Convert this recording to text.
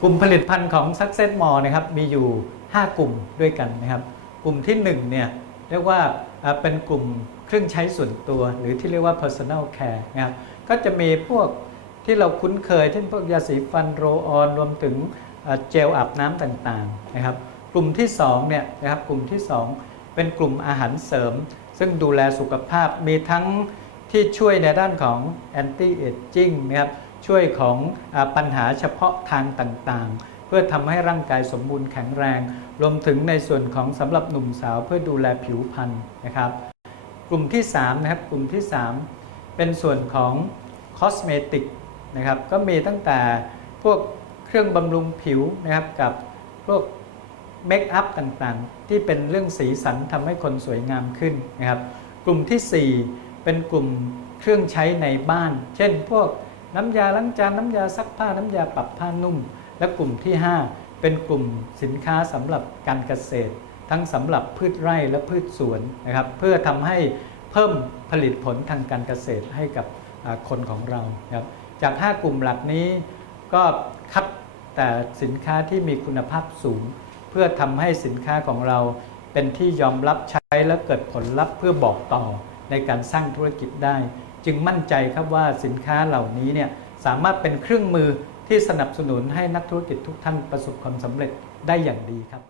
กลุ่มผลิตภัณฑ์ของ Success Mall นะครับมีอยู่ 5 กลุ่มด้วยกันนะครับ กลุ่มที่1เนี่ยเรียกว่าเป็นกลุ่มเครื่องใช้ส่วนตัว หรือที่เรียกว่า personal care นะครับก็จะมีพวกที่เราคุ้นเคยเช่นพวกยาสีฟันโรลออนรวมถึงเจลอาบน้ำต่างๆนะครับ กลุ่มที่2เนี่ยนะครับกลุ่มที่ 2 เป็นกลุ่มอาหารเสริม ซึ่งดูแลสุขภาพมีทั้งที่ช่วยในด้านของ anti aging นะครับ ช่วยของอปัญหาเฉพาะทางต่างๆ เพื่อทำให้ร่างกายสมบูรณ์แข็งแรง รวมถึงในส่วนของสำหรับหนุ่มสาวเพื่อดูแลผิวพรรณนะครับ กลุ่มที่3นะครับกลุ่มที่ 3 เป็นส่วนของคอสเมติกนะครับก็มีตั้งแต่พวกเครื่องบำรุงผิวนะครับกับพวกเมคอัพต่างๆ ที่เป็นเรื่องสีสันทำให้คนสวยงามขึ้นนะครับ กลุ่มทีสี่4 เป็นกลุ่มเครื่องใช้ในบ้าน เช่นพวก น้ำยาล้างจานน้ำยาซักผ้าน้ำยาปรับผ้านุ่ม และกลุ่มที่ 5 เป็นกลุ่มสินค้าสำหรับการเกษตร ทั้งสำหรับพืชไร่และพืชสวนนะครับเพื่อทำให้เพิ่มผลิตผลทางการเกษตรให้กับคนของเราครับจาก 5 กลุ่มหลักนี้ก็คัดแต่สินค้าที่มีคุณภาพสูง เพื่อทำให้สินค้าของเราเป็นที่ยอมรับใช้และเกิดผลลัพธ์เพื่อบอกต่อในการสร้างธุรกิจได้ จึงมั่นใจครับว่าสินค้าเหล่านี้เนี่ยสามารถเป็นเครื่องมือที่สนับสนุนให้นักธุรกิจทุกท่านประสบความสำเร็จได้อย่างดีครับ